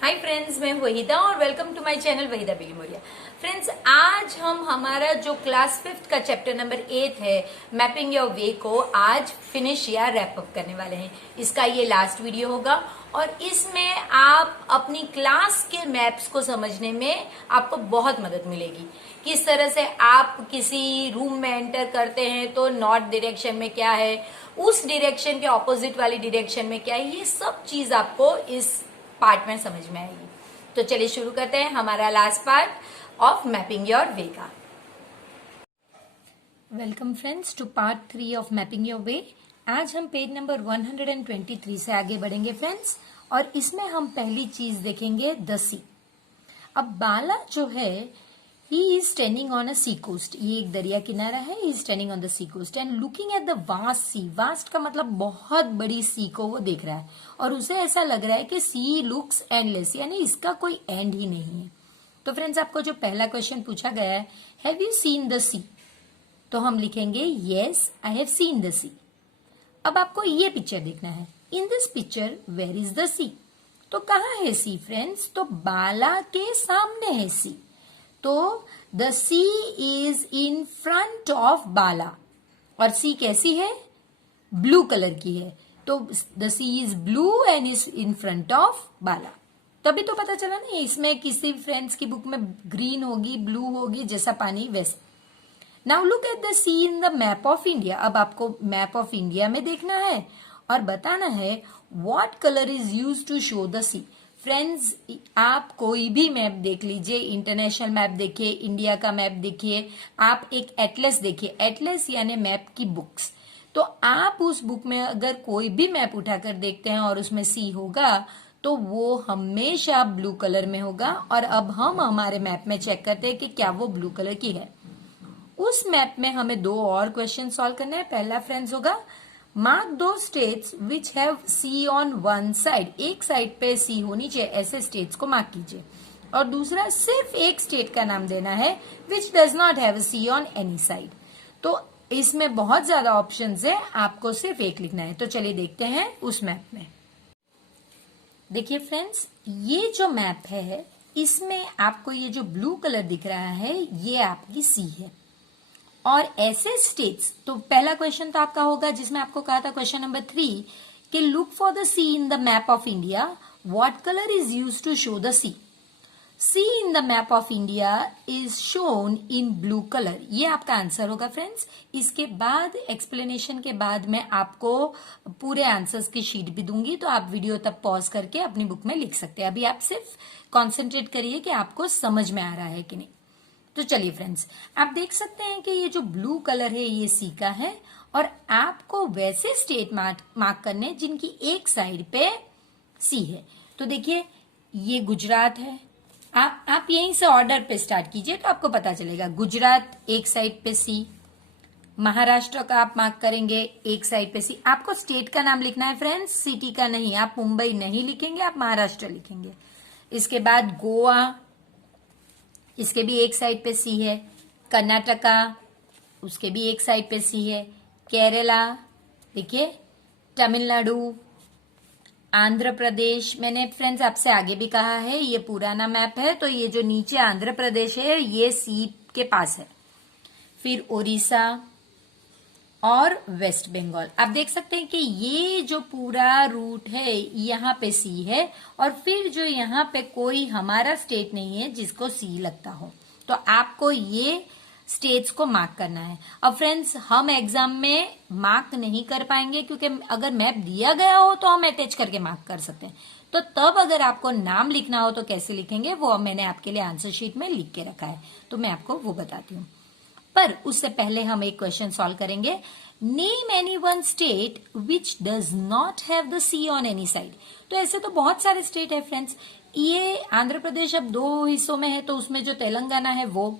Hi friends, मैं वहीदा और welcome to my channel Waheeda Bilimoria. Friends, आज हम हमारा जो क्लास 5th का चैप्टर नंबर 8 है मैपिंग योर वे को आज फिनिश या रैप अप करने वाले हैं। इसका ये लास्ट वीडियो होगा और इसमें आप अपनी क्लास के मैप्स को समझने में आपको बहुत मदद मिलेगी। किस तरह से आप किसी रूम में एंटर करते हैं तो नॉर्थ डायरेक्शन में क्या है, उस डायरेक्शन के ऑपोजिट वाली डायरेक्शन में क्या है, ये सब चीज आपको इस पार्ट में समझ में आएगी। तो चलिए शुरू करते हैं हमारा last part of mapping your way का। Welcome friends to part 3 of mapping your way. आज हम पेज नंबर 123 से आगे बढ़ेंगे फ्रेंड्स, और इसमें हम पहली चीज देखेंगे द सी। अब बाला जो है he is standing on a sea coast, ये एक दरिया किनारा है। He is standing on the sea coast and looking at the vast sea. Vast का मतलब बहुत बड़ी सी को वो देख रहा है और उसे ऐसा लग रहा है कि सी लुक्स एंडलेस, यानी इसका कोई एंड ही नहीं है। तो फ्रेंड्स, आपको जो पहला क्वेश्चन पूछा गया है, have you seen the sea, तो हम लिखेंगे yes I have seen the sea. अब आपको ये पिक्चर देखना है। In this picture where is the sea, तो कहाँ है सी फ्रेंड्स? तो बाला के सामने है सी। तो the sea is in front of Bala, और सी कैसी है? ब्लू कलर की है। तो the sea is blue and is in front of Bala. तभी तो पता चला ना, इसमें किसी फ्रेंड्स की बुक में ग्रीन होगी, ब्लू होगी, जैसा पानी वैसे। Now look at the sea in the map of India. अब आपको मैप ऑफ इंडिया में देखना है और बताना है what colour is used to show the sea. Friends, आप कोई भी मैप देख लीजिए, इंटरनेशनल मैप देखिए, इंडिया का मैप देखिए, आप एक एटलस देखिए, एटलस यानी मैप की बुक्स। तो आप उस बुक में अगर कोई भी मैप उठाकर देखते हैं और उसमें सी होगा तो वो हमेशा ब्लू कलर में होगा। और अब हम हमारे मैप में चेक करते हैं कि क्या वो ब्लू कलर की है। उस मैप में हमें दो और क्वेश्चन सॉल्व करने हैं। पहला फ्रेंड्स होगा मार्क दो states which have sea on one side. एक साइड पे सी होनी चाहिए, ऐसे स्टेट्स को मार्क कीजिए। और दूसरा, सिर्फ एक स्टेट का नाम देना है which does not have sea on any side. तो इसमें बहुत ज्यादा ऑप्शंस है, आपको सिर्फ एक लिखना है। तो चलिए देखते हैं उस मैप में। देखिए फ्रेंड्स, ये जो मैप है इसमें आपको ये जो ब्लू कलर दिख रहा है ये आपकी सी है। और ऐसे स्टेट्स, तो पहला क्वेश्चन तो आपका होगा जिसमें आपको कहा था क्वेश्चन नंबर 3 कि look for the sea in the map of India, what colour is used to show the sea. Sea in the map of India is shown in blue colour, ये आपका आंसर होगा friends. इसके बाद explanation के बाद मैं आपको पूरे आंसर्स की शीट भी दूंगी, तो आप वीडियो तब पॉज करके अपनी बुक में लिख सकते हैं। अभी आप सिर्फ कॉन्सेंट्रेट करिए कि आपको समझ में आ रहा है कि नहीं। तो चलिए फ्रेंड्स, आप देख सकते हैं कि ये जो ब्लू कलर है ये सी का है, और आपको वैसे स्टेट मार्क करने जिनकी एक साइड पे सी है। तो देखिए, ये गुजरात है। आप यहीं से ऑर्डर पे स्टार्ट कीजिए तो आपको पता चलेगा। गुजरात एक साइड पे सी, महाराष्ट्र का आप मार्क करेंगे एक साइड पे सी। आपको स्टेट का नाम लिखना है फ्रेंड्स, सिटी का नहीं। आप मुंबई नहीं लिखेंगे, आप महाराष्ट्र लिखेंगे। इसके बाद गोवा, इसके भी एक साइड पे सी है। कर्नाटका, उसके भी एक साइड पे सी है। केरला, देखिए, तमिलनाडु, आंध्र प्रदेश। मैंने फ्रेंड्स आपसे आगे भी कहा है ये पुराना मैप है, तो ये जो नीचे आंध्र प्रदेश है ये सी के पास है। फिर उड़ीसा और वेस्ट बंगाल। आप देख सकते हैं कि ये जो पूरा रूट है यहाँ पे सी है, और फिर जो यहाँ पे कोई हमारा स्टेट नहीं है जिसको सी लगता हो, तो आपको ये स्टेट्स को मार्क करना है। अब फ्रेंड्स, हम एग्जाम में मार्क नहीं कर पाएंगे क्योंकि अगर मैप दिया गया हो तो हम अटैच करके मार्क कर सकते हैं। तो तब अगर आपको नाम लिखना हो तो कैसे लिखेंगे, वो मैंने आपके लिए आंसर शीट में लिख के रखा है, तो मैं आपको वो बताती हूँ। पर उससे पहले हम एक क्वेश्चन सॉल्व करेंगे। Name any one state which does not have the sea on any side. तो ऐसे तो बहुत सारे स्टेट है फ्रेंड्स। ये आंध्र प्रदेश अब दो हिस्सों में है, तो उसमें जो तेलंगाना है वो।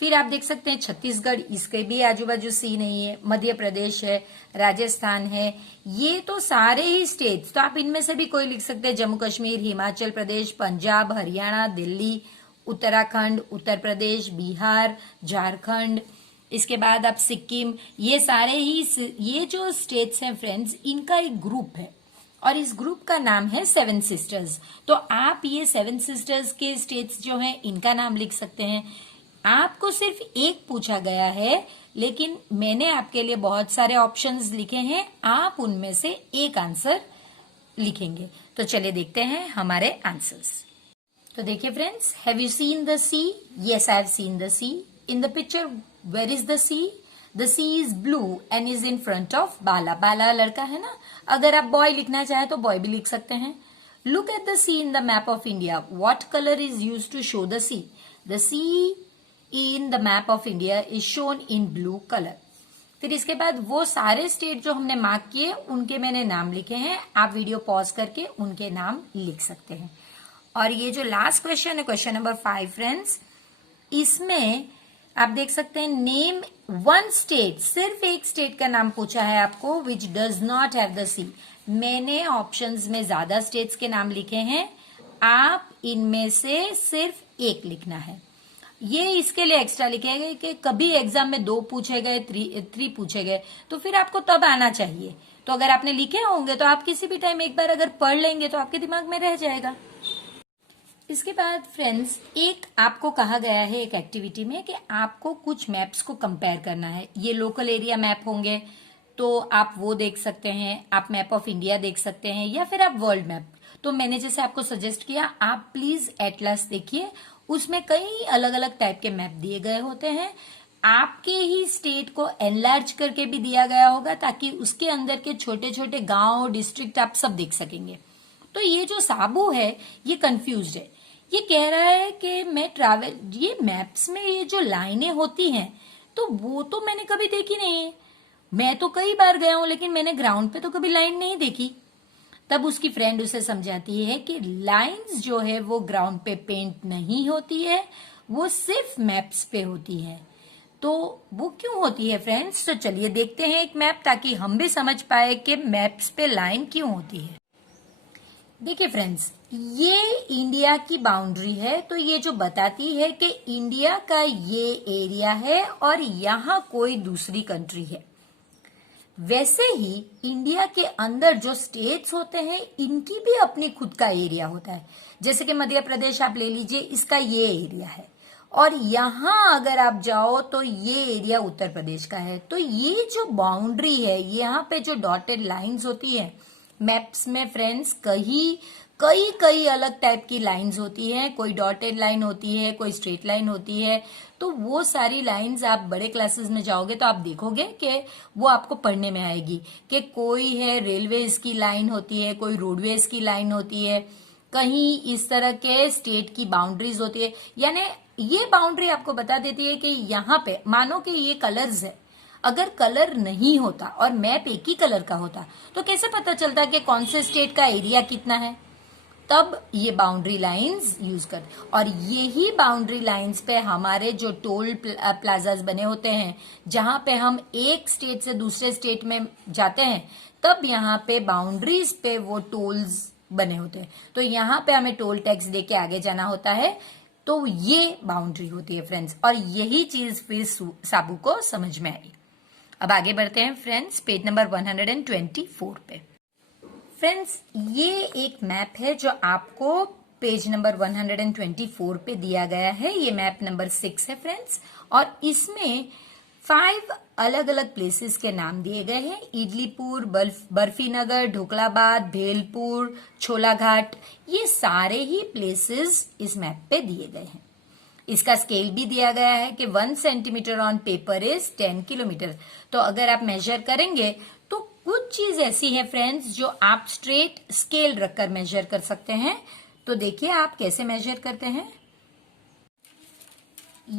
फिर आप देख सकते हैं छत्तीसगढ़, इसके भी आजू बाजू सी नहीं है। मध्य प्रदेश है, राजस्थान है, ये तो सारे ही स्टेट्स। तो आप इनमें से भी कोई लिख सकते हैं। जम्मू कश्मीर, हिमाचल प्रदेश, पंजाब, हरियाणा, दिल्ली, उत्तराखंड, उत्तर प्रदेश, बिहार, झारखंड, इसके बाद आप सिक्किम, ये सारे ही, ये जो स्टेट्स हैं फ्रेंड्स, इनका एक ग्रुप है। और इस ग्रुप का नाम है सेवन सिस्टर्स। तो आप ये सेवन सिस्टर्स के स्टेट्स जो हैं इनका नाम लिख सकते हैं। आपको सिर्फ एक पूछा गया है, लेकिन मैंने आपके लिए बहुत सारे ऑप्शंस लिखे हैं, आप उनमें से एक आंसर लिखेंगे। तो चलिए देखते हैं हमारे आंसर्स। तो देखिए friends, have you seen the sea? Yes, I have seen the sea. In the picture where is the sea? The sea is blue and is in front of Bala. Bala लड़का है ना, अगर आप बॉय लिखना चाहें तो बॉय भी लिख सकते हैं। Look at the sea in the map of India. What colour is use to show the sea? The sea in the map of India is shown in blue colour. फिर इसके बाद वो सारे स्टेट जो हमने मार्क किए उनके मैंने नाम लिखे हैं, आप वीडियो पॉज करके उनके नाम लिख सकते हैं। और ये जो लास्ट क्वेश्चन है, क्वेश्चन नंबर 5 फ्रेंड्स, इसमें आप देख सकते हैं नेम वन स्टेट, सिर्फ एक स्टेट का नाम पूछा है आपको, which does not have the sea. मैंने ऑप्शंस में ज्यादा स्टेट्स के नाम लिखे हैं, आप इनमें से सिर्फ एक लिखना है। ये इसके लिए एक्स्ट्रा लिखे गए कि कभी एग्जाम में 2 पूछे गए, 3 पूछे गए, तो फिर आपको तब आना चाहिए। तो अगर आपने लिखे होंगे तो आप किसी भी टाइम एक बार अगर पढ़ लेंगे तो आपके दिमाग में रह जाएगा। इसके बाद फ्रेंड्स, एक आपको कहा गया है एक एक्टिविटी में कि आपको कुछ मैप्स को कंपेयर करना है। ये लोकल एरिया मैप होंगे तो आप वो देख सकते हैं, आप मैप ऑफ इंडिया देख सकते हैं, या फिर आप वर्ल्ड मैप। तो मैंने जैसे आपको सजेस्ट किया, आप प्लीज एटलस देखिए, उसमें कई अलग अलग टाइप के मैप दिए गए होते हैं। आपके ही स्टेट को एनलार्ज करके भी दिया गया होगा ताकि उसके अंदर के छोटे छोटे गांव, डिस्ट्रिक्ट आप सब देख सकेंगे। तो ये जो साबू है ये कंफ्यूज्ड है, ये कह रहा है कि मैं ट्रैवल, ये मैप्स में ये जो लाइनें होती हैं तो वो तो मैंने कभी देखी नहीं है, मैं तो कई बार गया हूं लेकिन मैंने ग्राउंड पे तो कभी लाइन नहीं देखी। तब उसकी फ्रेंड उसे समझाती है कि लाइंस जो है वो ग्राउंड पे पेंट नहीं होती है, वो सिर्फ मैप्स पे होती है। तो वो क्यों होती है फ्रेंड्स? तो चलिए देखते हैं एक मैप, ताकि हम भी समझ पाए कि मैप्स पे लाइन क्यों होती है। देखिए फ्रेंड्स, ये इंडिया की बाउंड्री है, तो ये जो बताती है कि इंडिया का ये एरिया है और यहाँ कोई दूसरी कंट्री है। वैसे ही इंडिया के अंदर जो स्टेट्स होते हैं इनकी भी अपनी खुद का एरिया होता है। जैसे कि मध्य प्रदेश आप ले लीजिए, इसका ये एरिया है, और यहाँ अगर आप जाओ तो ये एरिया उत्तर प्रदेश का है। तो ये जो बाउंड्री है, यहाँ पे जो डॉटेड लाइंस होती है मैप्स में फ्रेंड्स, कई अलग टाइप की लाइंस होती हैं। कोई डॉटेड लाइन होती है, कोई स्ट्रेट लाइन होती है। तो वो सारी लाइंस आप बड़े क्लासेस में जाओगे तो आप देखोगे कि वो आपको पढ़ने में आएगी कि कोई है रेलवेज की लाइन होती है, कोई रोडवेज की लाइन होती है, कहीं इस तरह के स्टेट की बाउंड्रीज होती है। यानी ये बाउंड्री आपको बता देती है कि यहाँ पे मानो कि ये कलर्स है, अगर कलर नहीं होता और मैप एक ही कलर का होता तो कैसे पता चलता कि कौन से स्टेट का एरिया कितना है? तब ये बाउंड्री लाइंस यूज कर, और यही बाउंड्री लाइंस पे हमारे जो टोल प्लाजाज बने होते हैं, जहां पे हम एक स्टेट से दूसरे स्टेट में जाते हैं, तब यहाँ पे बाउंड्रीज पे वो टोल्स बने होते हैं। तो यहाँ पे हमें टोल टैक्स देके आगे जाना होता है, तो ये बाउंड्री होती है फ्रेंड्स। और यही चीज फिर साबू को समझ में आई। अब आगे बढ़ते हैं फ्रेंड्स, पेज नंबर 124 पे। फ्रेंड्स, ये एक मैप है जो आपको पेज नंबर 124 पे दिया गया है। ये मैप नंबर 6 है फ्रेंड्स, और इसमें 5 अलग अलग प्लेसेस के नाम दिए गए हैं। इडलीपुर, बर्फीनगर, ढोकलाबाद, भेलपुर, छोलाघाट, ये सारे ही प्लेसेस इस मैप पे दिए गए हैं। इसका स्केल भी दिया गया है कि 1 centimetre on paper is 10 kilometre. तो अगर आप मेजर करेंगे तो कुछ चीज ऐसी है फ्रेंड्स जो आप स्ट्रेट स्केल रखकर मेजर कर सकते हैं। तो देखिए आप कैसे मेजर करते हैं।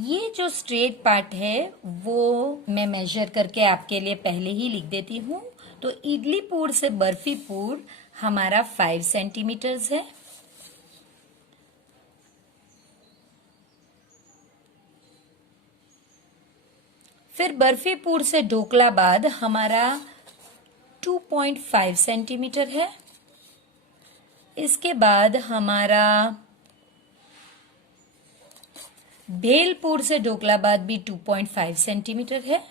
ये जो स्ट्रेट पार्ट है वो मैं मेजर करके आपके लिए पहले ही लिख देती हूँ। तो इडलीपुर से बर्फीपुर हमारा 5 सेंटीमीटर है। फिर बर्फीपुर से ढोकलाबाद हमारा 2.5 सेंटीमीटर है। इसके बाद हमारा भेलपुर से ढोकलाबाद भी 2.5 सेंटीमीटर है।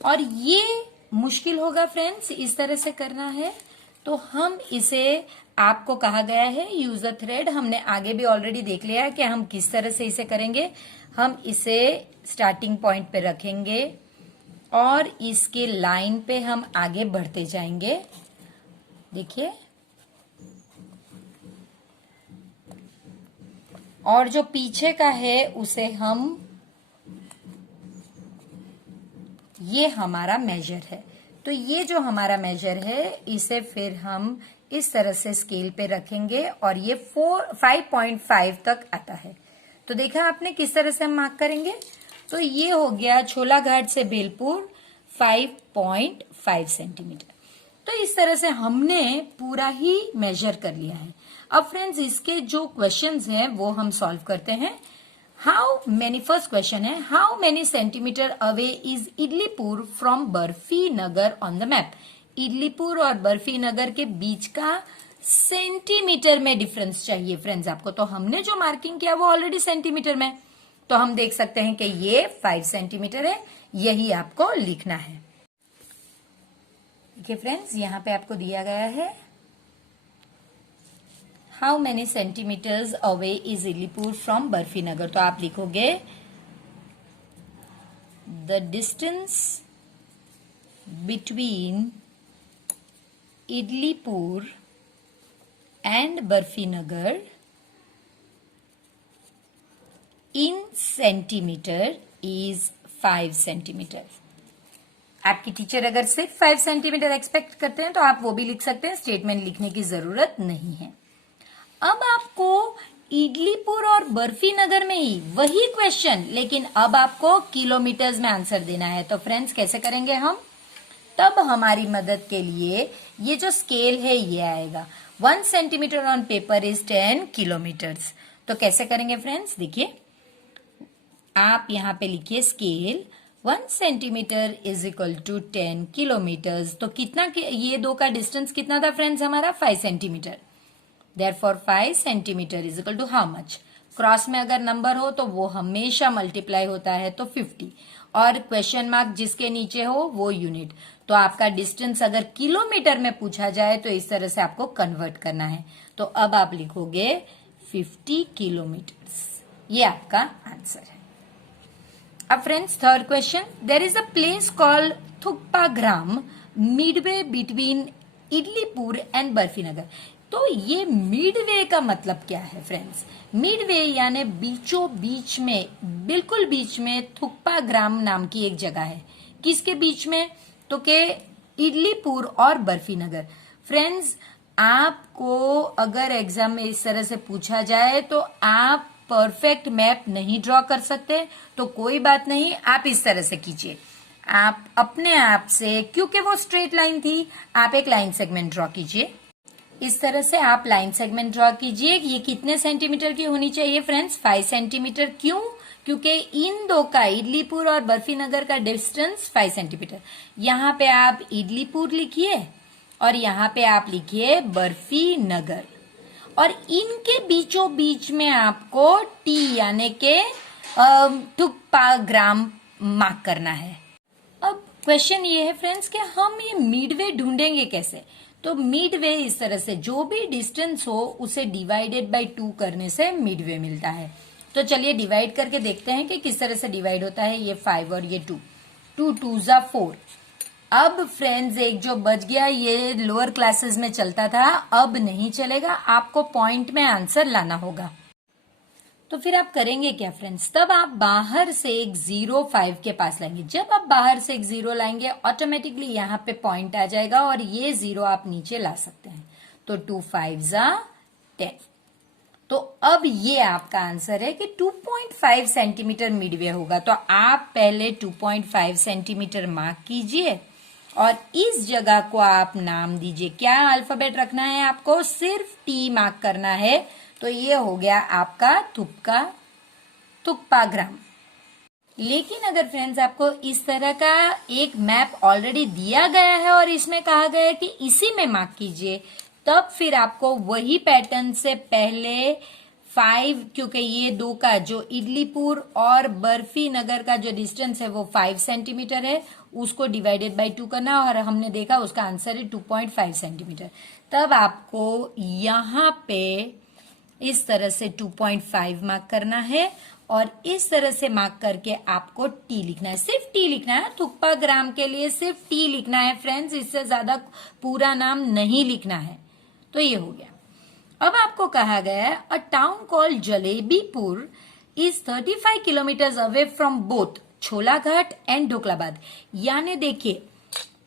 और ये मुश्किल होगा फ्रेंड्स, इस तरह से करना है। तो हम इसे, आपको कहा गया है यूज अ थ्रेड, हमने आगे भी ऑलरेडी देख लिया है कि हम किस तरह से इसे करेंगे। हम इसे स्टार्टिंग पॉइंट पे रखेंगे और इसके लाइन पे हम आगे बढ़ते जाएंगे। देखिए, और जो पीछे का है उसे हम, ये हमारा मेजर है, तो ये जो हमारा मेजर है इसे फिर हम इस तरह से स्केल पे रखेंगे और ये 5.5 तक आता है। तो देखा आपने किस तरह से हम मार्क करेंगे। तो ये हो गया छोला घाट से बेलपुर 5.5 सेंटीमीटर। तो इस तरह से हमने पूरा ही मेजर कर लिया है। अब फ्रेंड्स, इसके जो क्वेश्चंस हैं वो हम सॉल्व करते हैं। हाउ मेनी, फर्स्ट क्वेश्चन है, how many centimetre away is Idlipur from Barfi Nagar on the map. Idlipur और बर्फी नगर के बीच का सेंटीमीटर में डिफरेंस चाहिए फ्रेंड्स आपको। तो हमने जो मार्किंग किया वो ऑलरेडी सेंटीमीटर में, तो हम देख सकते हैं कि ये 5 सेंटीमीटर है, यही आपको लिखना है। देखिए फ्रेंड्स, यहां पे आपको दिया गया है how many centimetres away is Idlipur from Barfi Nagar. तो आप लिखोगे the distance between Idlipur and Barfi Nagar in centimetre is 5 centimetre. आपकी टीचर अगर सिर्फ 5 सेंटीमीटर एक्सपेक्ट करते हैं तो आप वो भी लिख सकते हैं, स्टेटमेंट लिखने की जरूरत नहीं है। अब आपको इडलीपुर और बर्फी नगर में ही वही क्वेश्चन, लेकिन अब आपको किलोमीटर्स में आंसर देना है। तो फ्रेंड्स कैसे करेंगे हम, तब हमारी मदद के लिए ये जो स्केल है ये आएगा। 1 centimetre on paper is 10 kilometres. तो कैसे करेंगे फ्रेंड्स, देखिए आप यहां पे लिखिए scale 1 centimetre is equal to 10 kilometres. तो कितना, ये दो का डिस्टेंस कितना था फ्रेंड्स हमारा, 5 centimetre. Therefore 5 centimetre is equal to how much. Cross में अगर नंबर हो तो वो हमेशा मल्टीप्लाई होता है, तो 50, और क्वेश्चन मार्क जिसके नीचे हो वो यूनिट। तो आपका डिस्टेंस अगर किलोमीटर में पूछा जाए तो इस तरह से आपको कन्वर्ट करना है। तो अब आप लिखोगे 50 किलोमीटर्स, ये आपका आंसर है। अब friends third question, there is a place called Thukpagram midway between Idlipur and Barfi Nagar. तो ये मिडवे का मतलब क्या है फ्रेंड्स, मिडवे यानी बीचों बीच में, बिल्कुल बीच में थुक्पाग्राम नाम की एक जगह है। किसके बीच में, तो के इडलीपुर और बर्फी नगर। फ्रेंड्स आपको अगर एग्जाम में इस तरह से पूछा जाए तो आप परफेक्ट मैप नहीं ड्रॉ कर सकते, तो कोई बात नहीं, आप इस तरह से कीजिए। आप अपने आप से, क्योंकि वो स्ट्रेट लाइन थी, आप एक लाइन सेगमेंट ड्रॉ कीजिए। इस तरह से आप लाइन सेगमेंट ड्रॉ कीजिए। ये कितने सेंटीमीटर की होनी चाहिए फ्रेंड्स, 5 सेंटीमीटर। क्यों, क्योंकि इन दो का, इडलीपुर और बर्फी नगर का डिस्टेंस 5 सेंटीमीटर। यहाँ पे आप इडलीपुर लिखिए और यहाँ पे आप लिखिए बर्फी नगर, और इनके बीचों बीच में आपको टी यानी के थुक्पाग्राम मार्क करना है। अब क्वेश्चन ये है फ्रेंड्स कि हम ये मिडवे ढूंढेंगे कैसे। तो मिडवे इस तरह से, जो भी डिस्टेंस हो उसे डिवाइडेड बाय 2 करने से मिडवे मिलता है। तो चलिए डिवाइड करके देखते हैं कि किस तरह से डिवाइड होता है। ये 5 और ये 2, 2 2 जा 4। अब फ्रेंड्स एक जो बच गया, ये लोअर क्लासेस में चलता था, अब नहीं चलेगा, आपको पॉइंट में आंसर लाना होगा। तो फिर आप करेंगे क्या फ्रेंड्स, तब आप बाहर से एक 0 5 के पास लाएंगे। जब आप बाहर से एक 0 लाएंगे ऑटोमेटिकली यहाँ पे पॉइंट आ जाएगा और ये 0 आप नीचे ला सकते हैं। तो 2 5 जा 10। तो अब ये आपका आंसर है कि 2.5 सेंटीमीटर मिडवे होगा। तो आप पहले 2.5 सेंटीमीटर मार्क कीजिए और इस जगह को आप नाम दीजिए। क्या अल्फाबेट रखना है आपको, सिर्फ टी मार्क करना है। तो ये हो गया आपका थुक्पाग्राम। लेकिन अगर फ्रेंड्स आपको इस तरह का एक मैप ऑलरेडी दिया गया है और इसमें कहा गया है कि इसी में मार्क कीजिए, तब फिर आपको वही पैटर्न से पहले 5, क्योंकि ये दो का जो इडलीपुर और बर्फी नगर का जो डिस्टेंस है वो 5 सेंटीमीटर है, उसको डिवाइडेड बाय 2 करना, और हमने देखा उसका आंसर है 2.5 सेंटीमीटर। तब आपको यहाँ पे इस तरह से 2.5 मार्क करना है और इस तरह से मार्क करके आपको टी लिखना है, सिर्फ टी लिखना है। थुक्पा ग्राम के लिए सिर्फ टी लिखना है फ्रेंड्स, इससे ज्यादा पूरा नाम नहीं लिखना है। तो ये हो गया। अब आपको कहा गया है a town called Jalebipur is 35 kilometre away from both Chola Ghat and ढोकलाबाद। यानी देखिए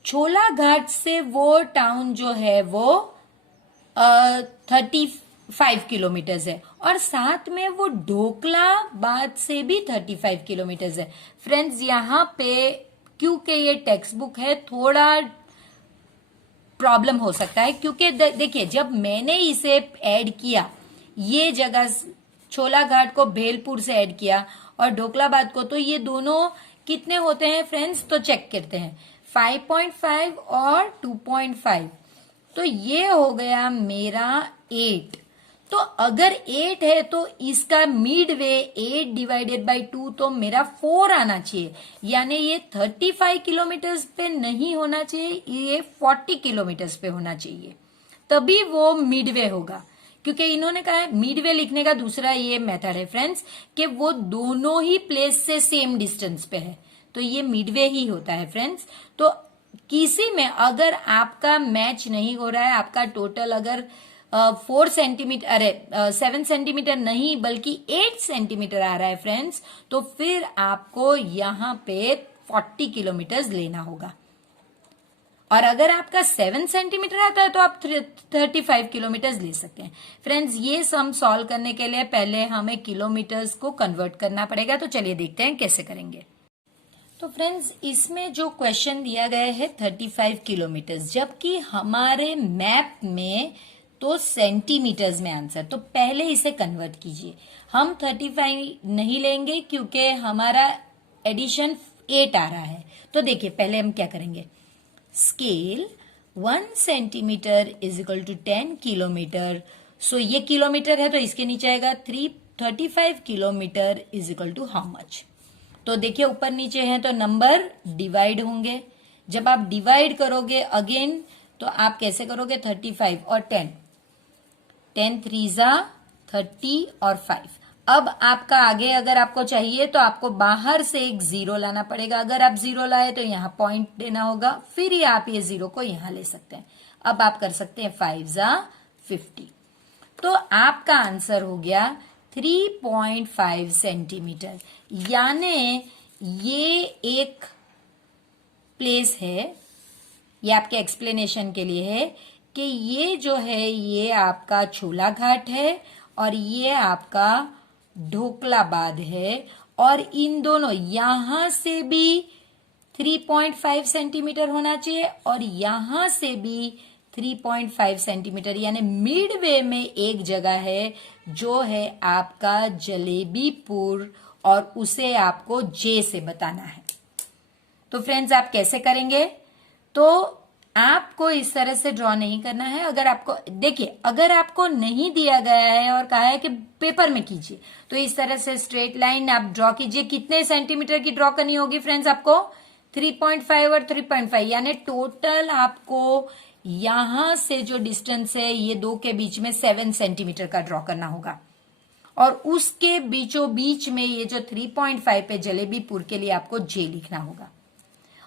छोला घाट से वो टाउन जो है वो 35 किलोमीटर है और साथ में वो ढोकलाबाद से भी 35 किलोमीटर है। फ्रेंड्स यहाँ पे क्योंकि ये टेक्स्ट बुक है थोड़ा प्रॉब्लम हो सकता है, क्योंकि देखिए जब मैंने इसे ऐड किया, ये जगह छोला घाट को भेलपुर से ऐड किया और ढोकलाबाद को, तो ये दोनों कितने होते हैं फ्रेंड्स, तो चेक करते हैं 5.5 और 2.5, तो ये हो गया मेरा 8। तो अगर 8 है तो इसका मिड वे 8 डिवाइडेड बाई 2 तो मेरा 4 आना चाहिए। यानी ये 35 किलोमीटर पे नहीं होना चाहिए, ये 40 किलोमीटर पे होना चाहिए, तभी वो मिड वे होगा। क्योंकि इन्होंने कहा है मिड वे लिखने का दूसरा ये मेथड है फ्रेंड्स कि वो दोनों ही प्लेस से सेम डिस्टेंस पे है, तो ये मिड वे ही होता है फ्रेंड्स। तो किसी में अगर आपका मैच नहीं हो रहा है, आपका टोटल अगर 4 सेंटीमीटर, अरे 7 सेंटीमीटर नहीं बल्कि 8 सेंटीमीटर आ रहा है फ्रेंड्स, तो फिर आपको यहाँ पे 40 किलोमीटर लेना होगा। और अगर आपका 7 सेंटीमीटर आता है तो आप 35 किलोमीटर ले सकते हैं। फ्रेंड्स ये सम सॉल्व करने के लिए पहले हमें किलोमीटर्स को कन्वर्ट करना पड़ेगा, तो चलिए देखते हैं कैसे करेंगे। तो फ्रेंड्स इसमें जो क्वेश्चन दिया गया है 35 किलोमीटर, जबकि हमारे मैप में तो सेंटीमीटर्स में आंसर, तो पहले इसे कन्वर्ट कीजिए। हम 35 नहीं लेंगे क्योंकि हमारा एडिशन 8 आ रहा है। तो देखिए पहले हम क्या करेंगे, scale 1 centimetre is equal to 10 kilometre. So ये किलोमीटर है तो इसके नीचे आएगा 35 kilometre is equal to how much. तो देखिए ऊपर नीचे है तो नंबर डिवाइड होंगे। जब आप डिवाइड करोगे अगेन तो आप कैसे करोगे, 35 और 10 3 जा 30 और 5। अब आपका आगे अगर आपको चाहिए तो आपको बाहर से एक 0 लाना पड़ेगा। अगर आप 0 लाए तो यहाँ पॉइंट देना होगा, फिर ही आप ये 0 को यहाँ ले सकते हैं। अब आप कर सकते हैं 5 जा 50। तो आपका आंसर हो गया 3.5 सेंटीमीटर। यानी ये एक प्लेस है, ये आपके एक्सप्लेनेशन के लिए है कि ये जो है ये आपका छोला घाट है और ये आपका ढोकलाबाद है, और इन दोनों यहां से भी 3.5 सेंटीमीटर होना चाहिए और यहां से भी 3.5 सेंटीमीटर, यानी मिड वे में एक जगह है जो है आपका जलेबीपुर, और उसे आपको जे से बताना है। तो फ्रेंड्स आप कैसे करेंगे, तो आपको इस तरह से ड्रॉ नहीं करना है। अगर आपको देखिए अगर आपको नहीं दिया गया है और कहा है कि पेपर में कीजिए, तो इस तरह से स्ट्रेट लाइन आप ड्रॉ कीजिए। कितने सेंटीमीटर की ड्रॉ करनी होगी फ्रेंड्स आपको, 3.5 और 3.5, यानी टोटल आपको यहां से जो डिस्टेंस है ये दो के बीच में 7 सेंटीमीटर का ड्रॉ करना होगा, और उसके बीचों बीच में ये जो 3.5 पे जलेबीपुर के लिए आपको जे लिखना होगा।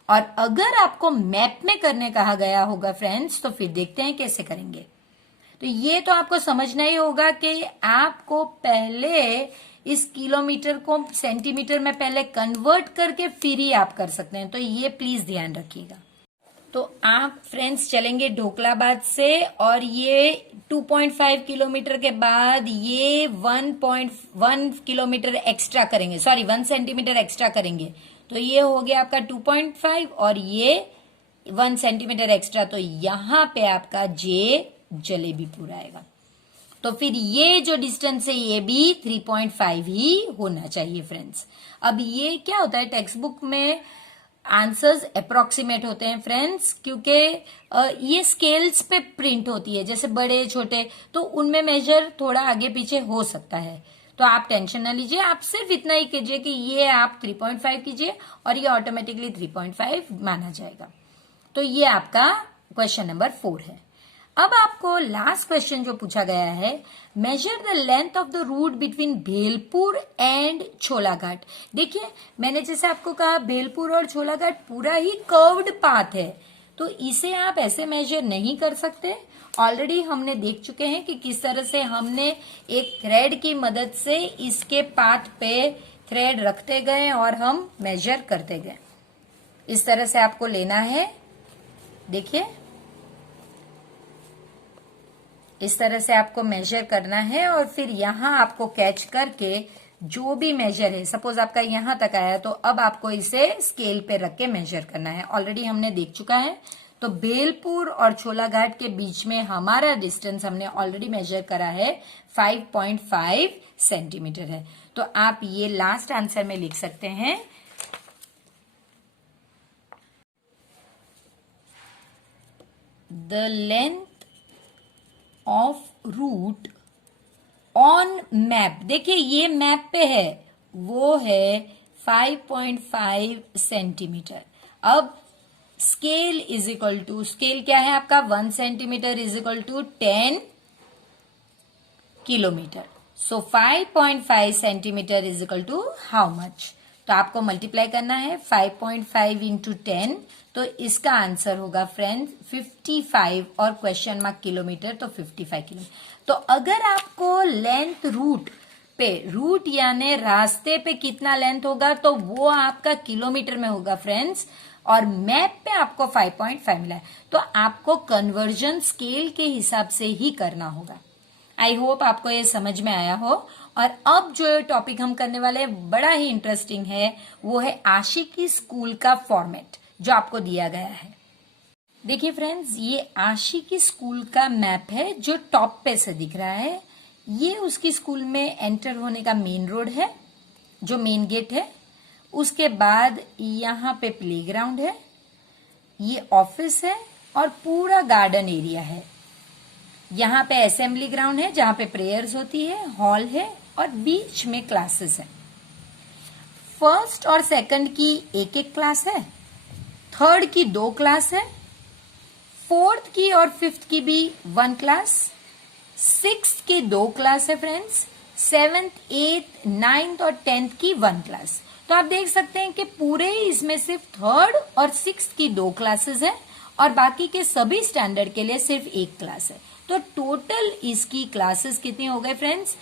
और अगर आपको मैप में करने कहा गया होगा फ्रेंड्स, तो फिर देखते हैं कैसे करेंगे। तो ये तो आपको समझना ही होगा कि आपको पहले इस किलोमीटर को सेंटीमीटर में पहले कन्वर्ट करके फिर ही आप कर सकते हैं, तो ये प्लीज ध्यान रखिएगा। तो आप फ्रेंड्स चलेंगे ढोकलाबाद से, और ये 2.5 किलोमीटर के बाद ये 1.1 किलोमीटर एक्स्ट्रा करेंगे, सॉरी 1 सेंटीमीटर एक्स्ट्रा करेंगे, तो ये हो गया आपका 2.5 और ये 1 सेंटीमीटर एक्स्ट्रा, तो यहां पे आपका जे जलेबीपुर आएगा। तो फिर ये जो डिस्टेंस है ये भी 3.5 ही होना चाहिए फ्रेंड्स। अब ये क्या होता है, टेक्स्ट बुक में आंसर्स अप्रोक्सीमेट होते हैं फ्रेंड्स, क्योंकि ये स्केल्स पे प्रिंट होती है, जैसे बड़े छोटे, तो उनमें मेजर थोड़ा आगे पीछे हो सकता है। तो आप टेंशन ना लीजिए, आप सिर्फ इतना ही कीजिए कि ये आप 3.5 कीजिए और ये ऑटोमेटिकली 3.5 माना जाएगा। तो ये आपका क्वेश्चन नंबर 4 है। अब आपको लास्ट क्वेश्चन जो पूछा गया है, measure the length of the route between Bhelpur and Cholaghat. देखिए मैंने जैसे आपको कहा भेलपुर और छोलाघाट पूरा ही कर्व्ड पाथ है, तो इसे आप ऐसे मेजर नहीं कर सकते। ऑलरेडी हमने देख चुके हैं कि किस तरह से हमने एक थ्रेड की मदद से इसके पाथ पे थ्रेड रखते गए और हम मेजर करते गए। इस तरह से आपको लेना है, देखिए इस तरह से आपको मेजर करना है और फिर यहां आपको कैच करके जो भी मेजर है, सपोज आपका यहां तक आया तो अब आपको इसे स्केल पे रख के मेजर करना है। ऑलरेडी हमने देख चुका है, तो भेलपुर और छोलाघाट के बीच में हमारा डिस्टेंस हमने ऑलरेडी मेजर करा है 5.5 सेंटीमीटर है। तो आप ये लास्ट आंसर में लिख सकते हैं, the length of route on map. देखिए ये मैप पे है, वो है 5.5 सेंटीमीटर। अब scale is equal to, scale क्या है आपका 1 centimetre is equal to 10 kilometre. So 5.5 centimetre is equal to how much, तो आपको मल्टीप्लाई करना है 5.5 इंटू 10, तो इसका आंसर होगा फ्रेंड्स 55 और क्वेश्चन मार्क किलोमीटर, तो 55 किलोमीटर। तो अगर आपको लेंथ रूट पे, रूट यानी रास्ते पे कितना लेंथ होगा तो वो आपका किलोमीटर में होगा फ्रेंड्स, और मैप पे आपको 5.5 मिला है, तो आपको कन्वर्जन स्केल के हिसाब से ही करना होगा। आई होप आपको ये समझ में आया हो। और अब जो टॉपिक हम करने वाले हैं बड़ा ही इंटरेस्टिंग है, वो है आशिकी स्कूल का फॉर्मेट जो आपको दिया गया है। देखिए फ्रेंड्स, ये आशिकी स्कूल का मैप है जो टॉप पे से दिख रहा है। ये उसकी स्कूल में एंटर होने का मेन रोड है, जो मेन गेट है। उसके बाद यहाँ पे प्लेग्राउंड है, ये ऑफिस है और पूरा गार्डन एरिया है। यहाँ पे असेंबली ग्राउंड है जहाँ पे प्रेयर्स होती है, हॉल है और बीच में क्लासेस है। फर्स्ट और सेकंड की एक एक क्लास है, थर्ड की 2 क्लास है, फोर्थ की और फिफ्थ की भी 1 क्लास, सिक्स्थ की 2 क्लास है फ्रेंड्स, 7th, 8th, 9th और 10th की 1 क्लास। तो आप देख सकते हैं कि पूरे इसमें सिर्फ थर्ड और सिक्स्थ की 2 क्लासेस है और बाकी के सभी स्टैंडर्ड के लिए सिर्फ 1 क्लास है। तो टोटल इसकी क्लासेस कितनी हो गई फ्रेंड्स,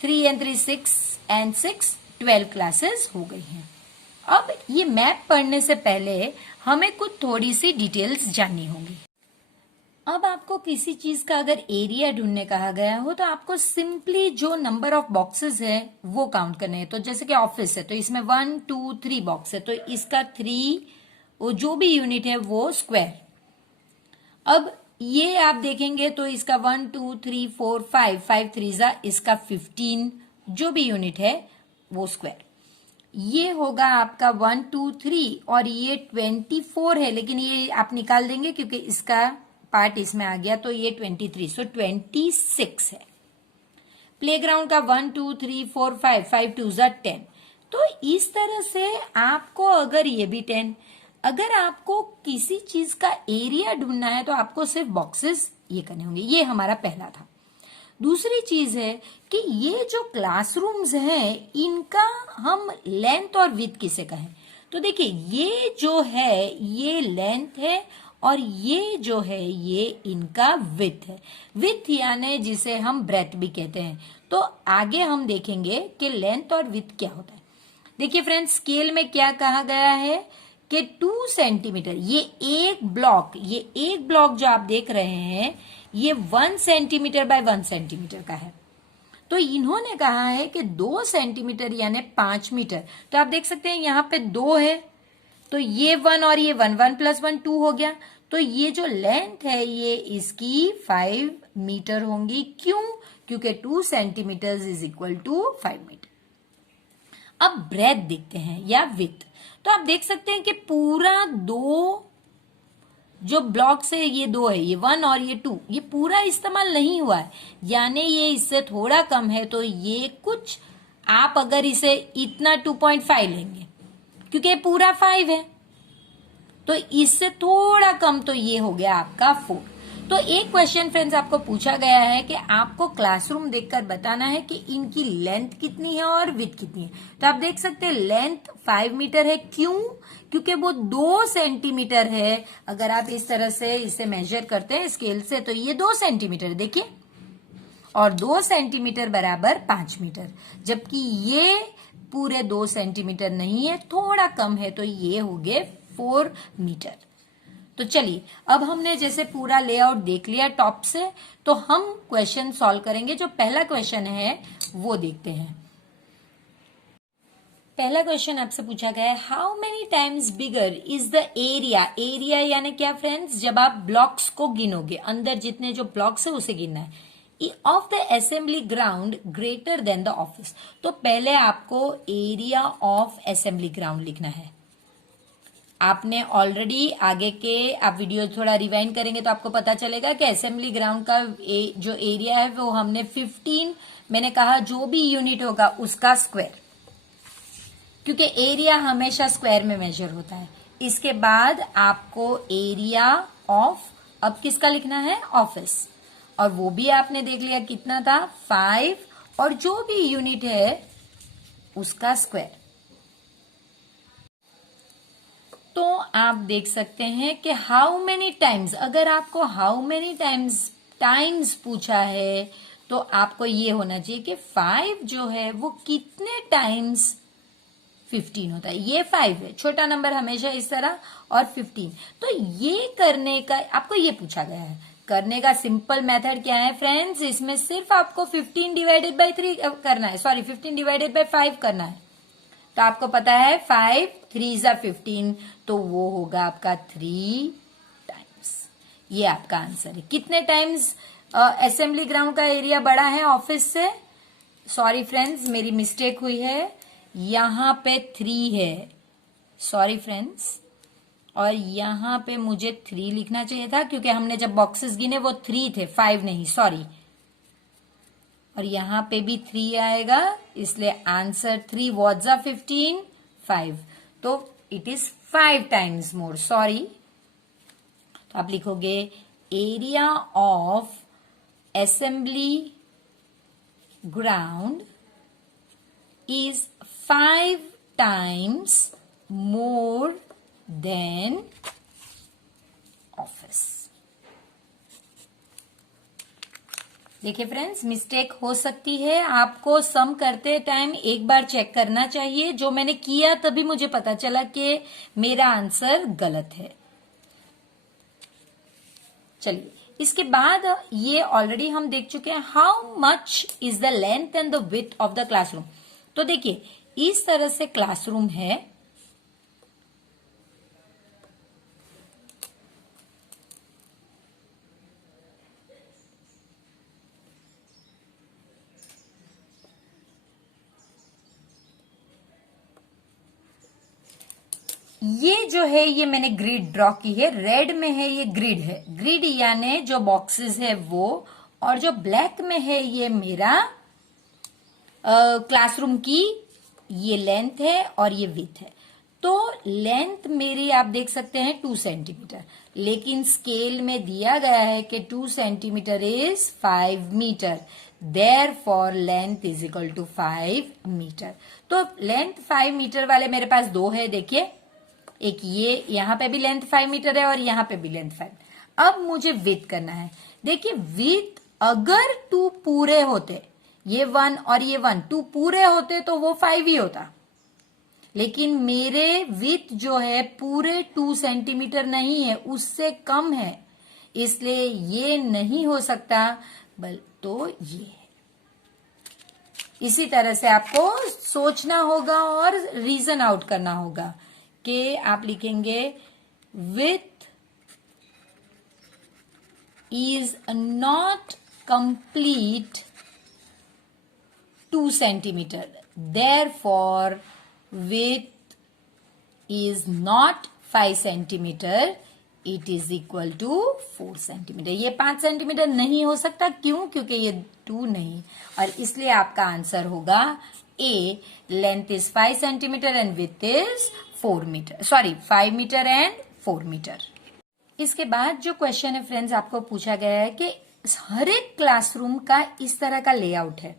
3 and 3 6 and 6 12 क्लासेस हो गई हैं। अब ये मैप पढ़ने से पहले हमें कुछ थोड़ी सी डिटेल्स जाननी होंगी। अब आपको किसी चीज का अगर एरिया ढूंढने कहा गया हो तो आपको सिंपली जो नंबर ऑफ बॉक्सेस है वो काउंट करने हैं। तो जैसे कि ऑफिस है तो इसमें 1 2 3 बॉक्स है, तो इसका 3 वो जो भी यूनिट है वो स्क्वायर। अब ये आप देखेंगे तो इसका 1 2 3 4 5 3 जा इसका 15 जो भी यूनिट है वो स्क्वायर। ये होगा आपका 1 2 3 और ये 24 है, लेकिन ये आप निकाल देंगे क्योंकि इसका पार्ट इसमें आ गया, तो ये 23, सो 26 है। प्लेग्राउंड का 1 2 3 4 5 5 2 जा 10। तो इस तरह से आपको अगर ये भी 10, अगर आपको किसी चीज का एरिया ढूंढना है तो आपको सिर्फ बॉक्सेस ये करने होंगे। ये हमारा पहला था। दूसरी चीज है कि ये जो क्लासरूम्स हैं इनका हम लेंथ और विड्थ किसे कहें। तो देखिए ये जो है ये लेंथ है और ये जो है ये इनका विड्थ है। विड्थ यानी जिसे हम ब्रेथ भी कहते हैं। तो आगे हम देखेंगे कि लेंथ और विड्थ क्या होता है। देखिए फ्रेंड्स, स्केल में क्या कहा गया है कि 2 सेंटीमीटर, ये एक ब्लॉक जो आप देख रहे हैं ये 1 सेंटीमीटर बाय 1 सेंटीमीटर का है। तो इन्होंने कहा है कि 2 सेंटीमीटर यानी 5 मीटर। तो आप देख सकते हैं यहाँ पे 2 है, तो ये 1 और ये 1, 1 + 1 2 हो गया। तो ये जो लेंथ है ये इसकी 5 मीटर होंगी। क्यों? क्योंकि 2 centimetre is equal to 5 metre. अब ब्रेथ देखते हैं या विड्थ। तो आप देख सकते हैं कि पूरा 2 जो ब्लॉक्स है ये 2 है, ये 1 और ये 2, ये पूरा इस्तेमाल नहीं हुआ है, यानी ये इससे थोड़ा कम है। तो ये कुछ आप अगर इसे इतना 2.5 लेंगे क्योंकि पूरा 5 है, तो इससे थोड़ा कम, तो ये हो गया आपका 4। तो एक क्वेश्चन फ्रेंड्स आपको पूछा गया है कि आपको क्लासरूम देखकर बताना है कि इनकी लेंथ कितनी है और विड्थ कितनी है। तो आप देख सकते हैं लेंथ 5 मीटर है। क्यों? क्योंकि वो 2 सेंटीमीटर है। अगर आप इस तरह से इसे मेजर करते हैं स्केल से तो ये 2 सेंटीमीटर देखिए, और 2 सेंटीमीटर बराबर 5 मीटर, जबकि ये पूरे 2 सेंटीमीटर नहीं है, थोड़ा कम है, तो ये हो गए 4 मीटर। तो चलिए अब हमने जैसे पूरा लेआउट देख लिया टॉप से, तो हम क्वेश्चन सॉल्व करेंगे। जो पहला क्वेश्चन है वो देखते हैं। पहला क्वेश्चन आपसे पूछा गया है, how many times bigger is the area. Area यानी क्या फ्रेंड्स? जब आप ब्लॉक्स को गिनोगे, अंदर जितने जो ब्लॉक्स है उसे गिनना है, of the assembly ground greater than the office. तो पहले आपको एरिया ऑफ असेंबली ग्राउंड लिखना है। आपने ऑलरेडी आगे के आप वीडियो थोड़ा रिवाइंड करेंगे तो आपको पता चलेगा कि असेंबली ग्राउंड का जो एरिया है वो हमने 15, मैंने कहा जो भी यूनिट होगा उसका स्क्वायर, क्योंकि एरिया हमेशा स्क्वायर में मेजर होता है। इसके बाद आपको एरिया ऑफ, अब किसका लिखना है? ऑफिस, और वो भी आपने देख लिया कितना था, 5, और जो भी यूनिट है उसका स्क्वायर। तो आप देख सकते हैं कि हाउ मेनी टाइम्स, अगर आपको हाउ मेनी टाइम्स पूछा है तो आपको ये होना चाहिए कि 5 जो है वो कितने टाइम्स 15 होता है। ये 5 है, छोटा नंबर हमेशा इस तरह, और 15। तो ये करने का आपको ये पूछा गया है। करने का सिंपल मेथड क्या है फ्रेंड्स? इसमें सिर्फ आपको 15 डिवाइडेड बाई 3 करना है, सॉरी 15 डिवाइडेड बाई 5 करना है। तो आपको पता है 5 3 जा 15, तो वो होगा आपका 3 टाइम्स। ये आपका आंसर है। कितने टाइम्स असेंबली ग्राउंड का एरिया बड़ा है ऑफिस से? सॉरी फ्रेंड्स, मेरी मिस्टेक हुई है, यहां पे 3 है, सॉरी फ्रेंड्स, और यहां पे मुझे 3 लिखना चाहिए था, क्योंकि हमने जब बॉक्सेस गिने वो 3 थे, 5 नहीं, सॉरी। और यहां पे भी 3 आएगा, इसलिए आंसर 3 वॉट जा 15, 5, तो it is 5 times more, sorry. तो आप लिखोगे area of assembly ground is 5 times more than office। देखिए फ्रेंड्स, मिस्टेक हो सकती है, आपको सम करते टाइम एक बार चेक करना चाहिए। जो मैंने किया तभी मुझे पता चला कि मेरा आंसर गलत है। चलिए, इसके बाद ये ऑलरेडी हम देख चुके हैं, how much is the length and the width of the classroom. तो देखिए इस तरह से क्लासरूम है, ये जो है ये मैंने ग्रिड ड्रॉ की है, रेड में है ये ग्रिड है, ग्रिड यानी जो बॉक्सेस है वो, और जो ब्लैक में है ये मेरा क्लासरूम की ये लेंथ है और ये विड्थ है। तो लेंथ मेरी आप देख सकते हैं 2 सेंटीमीटर, लेकिन स्केल में दिया गया है कि 2 centimetre is 5 metre, therefore length is equal to 5 metre. तो लेंथ 5 मीटर वाले मेरे पास 2 है, देखिए एक ये यहां पे भी लेंथ 5 मीटर है और यहां पे भी लेंथ 5। अब मुझे विड्थ करना है। देखिए विड्थ अगर 2 पूरे होते, ये 1 और ये 1 2 पूरे होते तो वो 5 ही होता, लेकिन मेरे विड्थ जो है पूरे 2 सेंटीमीटर नहीं है, उससे कम है, इसलिए ये नहीं हो सकता, तो ये है। इसी तरह से आपको सोचना होगा और रीजन आउट करना होगा कि आप लिखेंगे width is not complete 2 centimeter, therefore width is not 5 centimeter, it is equal to 4 centimeter। ये 5 सेंटीमीटर नहीं हो सकता, क्यों? क्योंकि ये 2 नहीं, और इसलिए आपका आंसर होगा A, length is 5 centimetre and width is 4 metre, sorry 5 metre and 4 metre. इसके बाद जो क्वेश्चन है फ्रेंड्स आपको पूछा गया है कि हर एक क्लासरूम का इस तरह का लेआउट है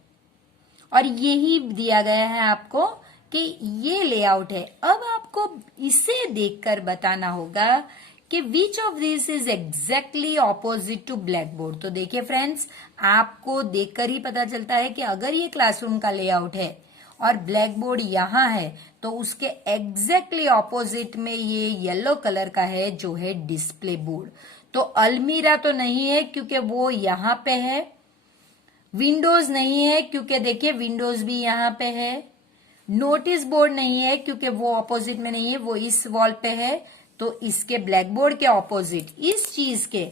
और यही दिया गया है आपको कि ये लेआउट है। अब आपको इसे देखकर बताना होगा कि which of this is exactly opposite to black board. तो देखिए फ्रेंड्स, आपको देखकर ही पता चलता है कि अगर ये क्लासरूम का लेआउट है और ब्लैक बोर्ड यहाँ है तो उसके एग्जैक्टली ऑपोजिट में ये येलो कलर का है जो है डिस्प्ले बोर्ड। तो अलमीरा तो नहीं है क्योंकि वो यहाँ पे है, विंडोज नहीं है क्योंकि देखिए विंडोज भी यहाँ पे है, नोटिस बोर्ड नहीं है क्योंकि वो ऑपोजिट में नहीं है, वो इस वॉल पे है। तो इसके ब्लैक बोर्ड के ऑपोजिट, इस चीज के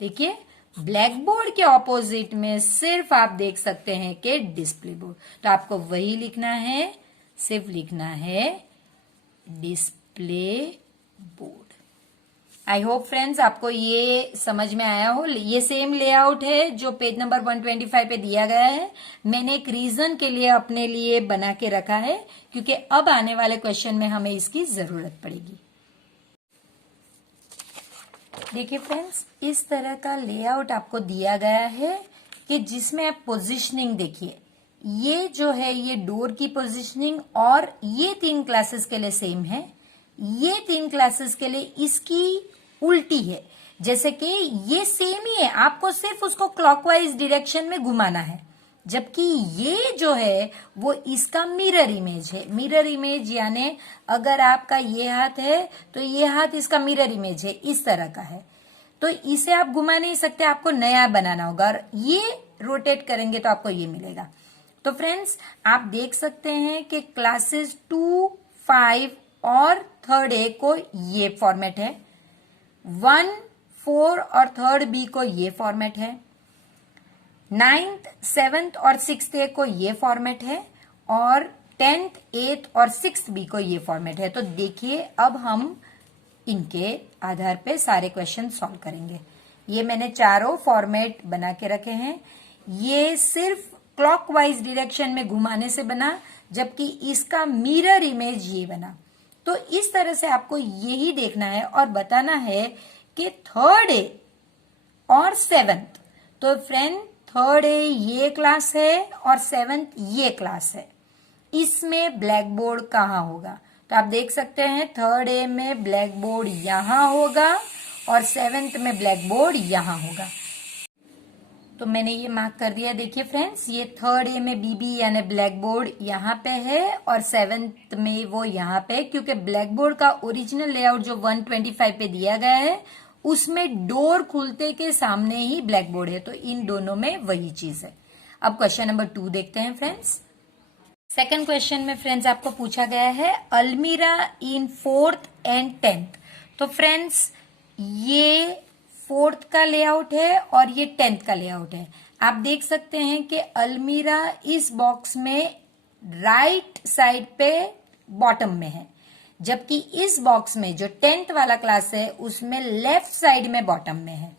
देखिए ब्लैक बोर्ड के ऑपोजिट में सिर्फ आप देख सकते हैं कि डिस्प्ले बोर्ड। तो आपको वही लिखना है, सिर्फ लिखना है display board. I hope friends आपको ये समझ में आया हो। ये सेम लेआउट है जो पेज नंबर 125 पे दिया गया है। मैंने एक रीजन के लिए अपने लिए बना के रखा है क्योंकि अब आने वाले क्वेश्चन में हमें इसकी जरूरत पड़ेगी। देखिए फ्रेंड्स, इस तरह का लेआउट आपको दिया गया है कि जिसमें आप पोजीशनिंग देखिए, ये जो है ये डोर की पोजीशनिंग और ये 3 क्लासेस के लिए सेम है, ये 3 क्लासेस के लिए इसकी उल्टी है। जैसे कि ये सेम ही है, आपको सिर्फ उसको क्लॉकवाइज डायरेक्शन में घुमाना है, जबकि ये जो है वो इसका मिरर इमेज है। मिरर इमेज यानी अगर आपका ये हाथ है तो ये हाथ इसका मिरर इमेज है, इस तरह का है। तो इसे आप घुमा नहीं सकते, आपको नया बनाना होगा और ये रोटेट करेंगे तो आपको ये मिलेगा। तो फ्रेंड्स आप देख सकते हैं कि क्लासेस 2, 5 और 3rd A को ये फॉर्मेट है, 1, 4 और 3rd B को ये फॉर्मेट है, 9th, 7th और 6th A को ये फॉर्मेट है और 10th, 8th और 6th B को ये फॉर्मेट है। तो देखिए अब हम इनके आधार पे सारे क्वेश्चन सॉल्व करेंगे। ये मैंने चारों फॉर्मेट बना के रखे हैं। ये सिर्फ क्लॉकवाइज डायरेक्शन में घुमाने से बना, जबकि इसका मिरर इमेज ये बना। तो इस तरह से आपको यही देखना है और बताना है कि 3rd A और 7th, तो फ्रेंड 3rd A ये क्लास है और 7th ये क्लास है, इसमें ब्लैक बोर्ड कहाँ होगा। तो आप देख सकते हैं 3rd A में ब्लैक बोर्ड यहां होगा और 7th में ब्लैक बोर्ड यहां होगा। तो मैंने ये मार्क कर दिया। देखिए फ्रेंड्स, ये 3rd A में बीबी यानी ब्लैक बोर्ड यहाँ पे है और 7th में वो यहाँ पे, क्योंकि ब्लैक बोर्ड का ओरिजिनल लेआउट जो 125 पे दिया गया है उसमें डोर खुलते के सामने ही ब्लैक बोर्ड है। तो इन दोनों में वही चीज है। अब क्वेश्चन नंबर 2 देखते हैं फ्रेंड्स। सेकंड क्वेश्चन में फ्रेंड्स आपको पूछा गया है अलमीरा इन 4th एंड 10th। तो फ्रेंड्स ये 4th का लेआउट है और ये 10th का लेआउट है। आप देख सकते हैं कि अलमीरा इस बॉक्स में राइट साइड पे बॉटम में है, जबकि इस बॉक्स में जो 10th वाला क्लास है उसमें लेफ्ट साइड में बॉटम में है।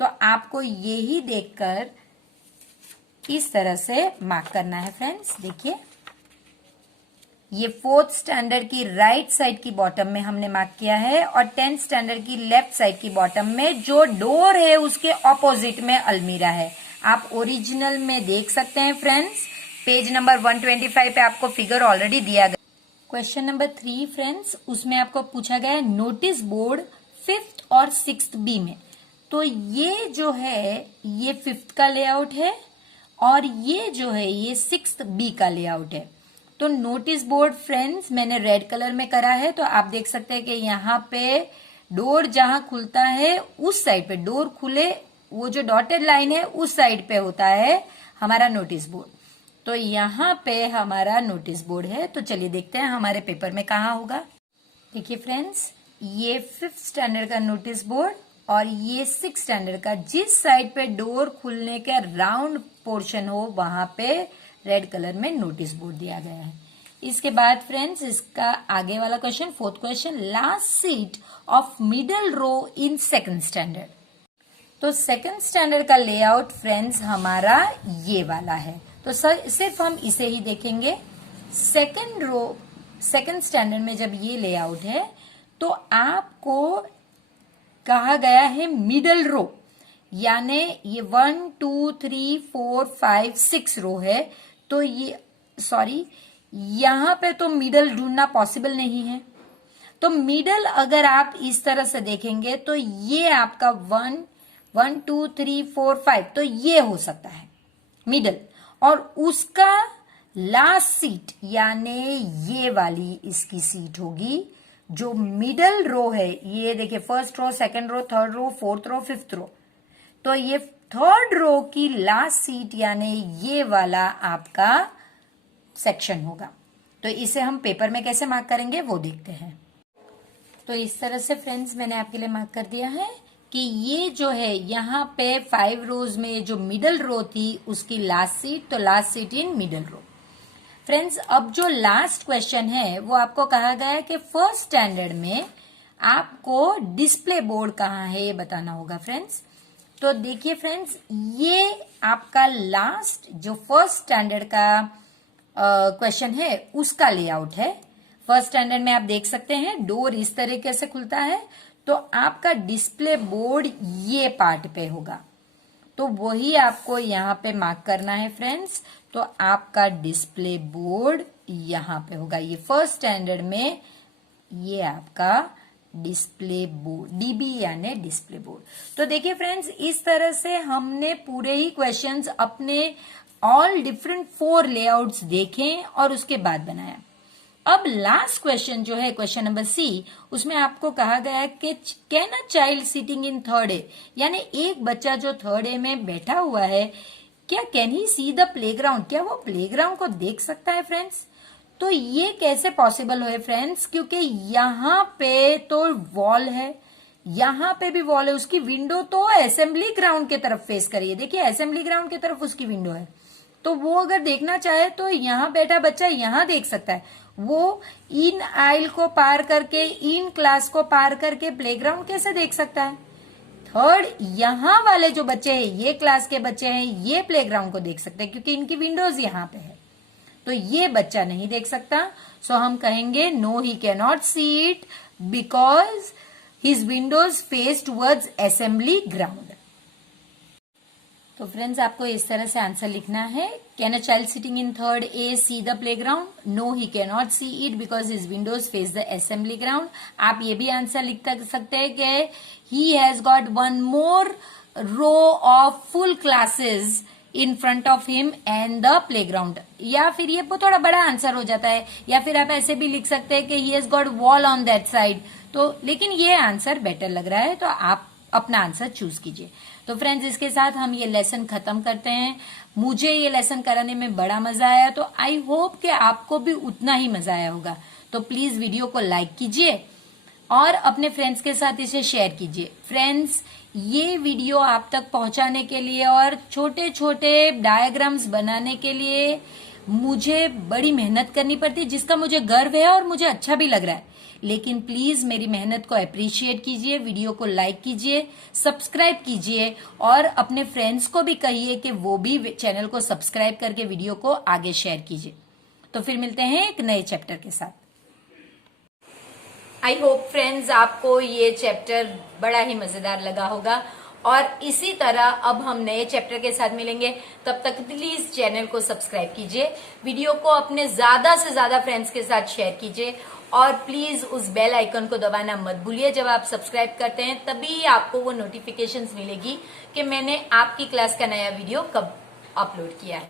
तो आपको यही देखकर इस तरह से मार्क करना है फ्रेंड्स। देखिए ये 4th स्टैंडर्ड की राइट साइड की बॉटम में हमने मार्क किया है और 10th स्टैंडर्ड की लेफ्ट साइड की बॉटम में जो डोर है उसके ऑपोजिट में अलमीरा है। आप ओरिजिनल में देख सकते हैं फ्रेंड्स, पेज नंबर 125 पे आपको फिगर ऑलरेडी दिया गया। क्वेश्चन नंबर 3 फ्रेंड्स, उसमें आपको पूछा गया है नोटिस बोर्ड 5th और 6th B में। तो ये जो है ये 5th का लेआउट है और ये जो है ये 6th B का लेआउट है। तो नोटिस बोर्ड फ्रेंड्स मैंने रेड कलर में करा है। तो आप देख सकते हैं कि यहाँ पे डोर जहां खुलता है उस साइड पे, डोर खुले वो जो डॉटेड लाइन है उस साइड पे होता है हमारा नोटिस बोर्ड। तो यहाँ पे हमारा नोटिस बोर्ड है। तो चलिए देखते हैं हमारे पेपर में कहाँ होगा। देखिए फ्रेंड्स, ये 5th स्टैंडर्ड का नोटिस बोर्ड और ये 6th स्टैंडर्ड का, जिस साइड पे डोर खुलने का राउंड पोर्शन हो वहां पे रेड कलर में नोटिस बोर्ड दिया गया है। इसके बाद फ्रेंड्स इसका आगे वाला question, 4th question, last seat of middle row in 2nd standard. तो 2nd स्टैंडर्ड का लेआउट फ्रेंड्स हमारा ये वाला है। तो सिर्फ हम इसे ही देखेंगे। 2nd स्टैंडर्ड में जब ये लेआउट है तो आपको कहा गया है मिडल रो, यानी ये 1 2 3 4 5 6 रो है, तो ये यहां पे तो मिडल ढूंढना पॉसिबल नहीं है। तो मिडल अगर आप इस तरह से देखेंगे तो ये आपका 1 2 3 4 5, तो ये हो सकता है मिडल, और उसका लास्ट सीट यानी ये वाली इसकी सीट होगी। जो मिडल रो है, ये देखिए first row, second row, third row, fourth row, fifth row, तो ये थर्ड रो की लास्ट सीट यानी ये वाला आपका सेक्शन होगा। तो इसे हम पेपर में कैसे मार्क करेंगे वो देखते हैं। तो इस तरह से फ्रेंड्स मैंने आपके लिए मार्क कर दिया है कि ये जो है यहाँ पे 5 रोज में जो मिडल रो थी उसकी लास्ट सीट, तो last seat in middle row. Friends, अब जो लास्ट क्वेश्चन है वो आपको कहा गया है कि फर्स्ट स्टैंडर्ड में आपको डिस्प्ले बोर्ड कहाँ है ये बताना होगा फ्रेंड्स। तो देखिए फ्रेंड्स, ये आपका लास्ट जो फर्स्ट स्टैंडर्ड का क्वेश्चन है उसका लेआउट है। फर्स्ट स्टैंडर्ड में आप देख सकते हैं डोर इस तरीके से खुलता है, तो आपका डिस्प्ले बोर्ड ये पार्ट पे होगा, तो वही आपको यहाँ पे मार्क करना है फ्रेंड्स। तो आपका डिस्प्ले बोर्ड यहाँ पे होगा, ये फर्स्ट स्टैंडर्ड में ये आपका डिस्प्ले बोर्ड, डीबी यानी डिस्प्ले बोर्ड। तो देखिए फ्रेंड्स, इस तरह से हमने पूरे ही क्वेश्चंस अपने ऑल डिफरेंट 4 लेआउट्स देखे और उसके बाद बनाया। अब लास्ट क्वेश्चन जो है क्वेश्चन नंबर सी, उसमें आपको कहा गया है कि can a child sitting in third ए, यानी एक बच्चा जो थर्ड ए में बैठा हुआ है, क्या can he C the playground, क्या वो प्लेग्राउंड को देख सकता है फ्रेंड्स। तो ये कैसे पॉसिबल है फ्रेंड्स, क्योंकि यहाँ पे तो वॉल है, यहाँ पे भी वॉल है, उसकी विंडो तो असेंबली ग्राउंड की तरफ फेस करिए, देखिए असेंबली ग्राउंड की तरफ उसकी विंडो है, तो वो अगर देखना चाहे तो यहाँ बैठा बच्चा यहाँ देख सकता है। वो इन आइल को पार करके, इन क्लास को पार करके प्लेग्राउंड कैसे देख सकता है। थर्ड, यहाँ वाले जो बच्चे हैं, ये क्लास के बच्चे हैं, ये प्लेग्राउंड को देख सकते हैं क्योंकि इनकी विंडोज यहाँ पे है, तो ये बच्चा नहीं देख सकता। सो हम कहेंगे no he can not see it because his windows face towards assembly ground. तो फ्रेंड्स, आपको इस तरह से आंसर लिखना है, can a child sitting in third A see the playground, no he can not see it because his windows face the assembly ground. आप ये भी आंसर लिख सकते हैं कि he has got 1 more row of full classes in front of him and the playground, या फिर ये थोड़ा बड़ा आंसर हो जाता है, या फिर आप ऐसे भी लिख सकते हैं कि he has got wall on that side. तो लेकिन ये आंसर बेटर लग रहा है, तो आप अपना आंसर चूज कीजिए। तो फ्रेंड्स, इसके साथ हम ये लेसन खत्म करते हैं। मुझे ये लेसन कराने में बड़ा मजा आया, तो आई होप कि आपको भी उतना ही मजा आया होगा। तो प्लीज वीडियो को लाइक कीजिए और अपने फ्रेंड्स के साथ इसे शेयर कीजिए। फ्रेंड्स, ये वीडियो आप तक पहुंचाने के लिए और छोटे छोटे डायग्राम्स बनाने के लिए मुझे बड़ी मेहनत करनी पड़ती है, जिसका मुझे गर्व है और मुझे अच्छा भी लग रहा है। लेकिन प्लीज मेरी मेहनत को अप्रिशिएट कीजिए, वीडियो को लाइक कीजिए, सब्सक्राइब कीजिए और अपने फ्रेंड्स को भी कहिए कि वो भी चैनल को सब्सक्राइब करके वीडियो को आगे शेयर कीजिए। तो फिर मिलते हैं एक नए चैप्टर के साथ। आई होप फ्रेंड्स आपको ये चैप्टर बड़ा ही मजेदार लगा होगा, और इसी तरह अब हम नए चैप्टर के साथ मिलेंगे। तब तक प्लीज चैनल को सब्सक्राइब कीजिए, वीडियो को अपने ज्यादा से ज्यादा फ्रेंड्स के साथ शेयर कीजिए, और प्लीज उस बेल आइकन को दबाना मत भूलिए। जब आप सब्सक्राइब करते हैं तभी आपको वो नोटिफिकेशंस मिलेगी कि मैंने आपकी क्लास का नया वीडियो कब अपलोड किया है।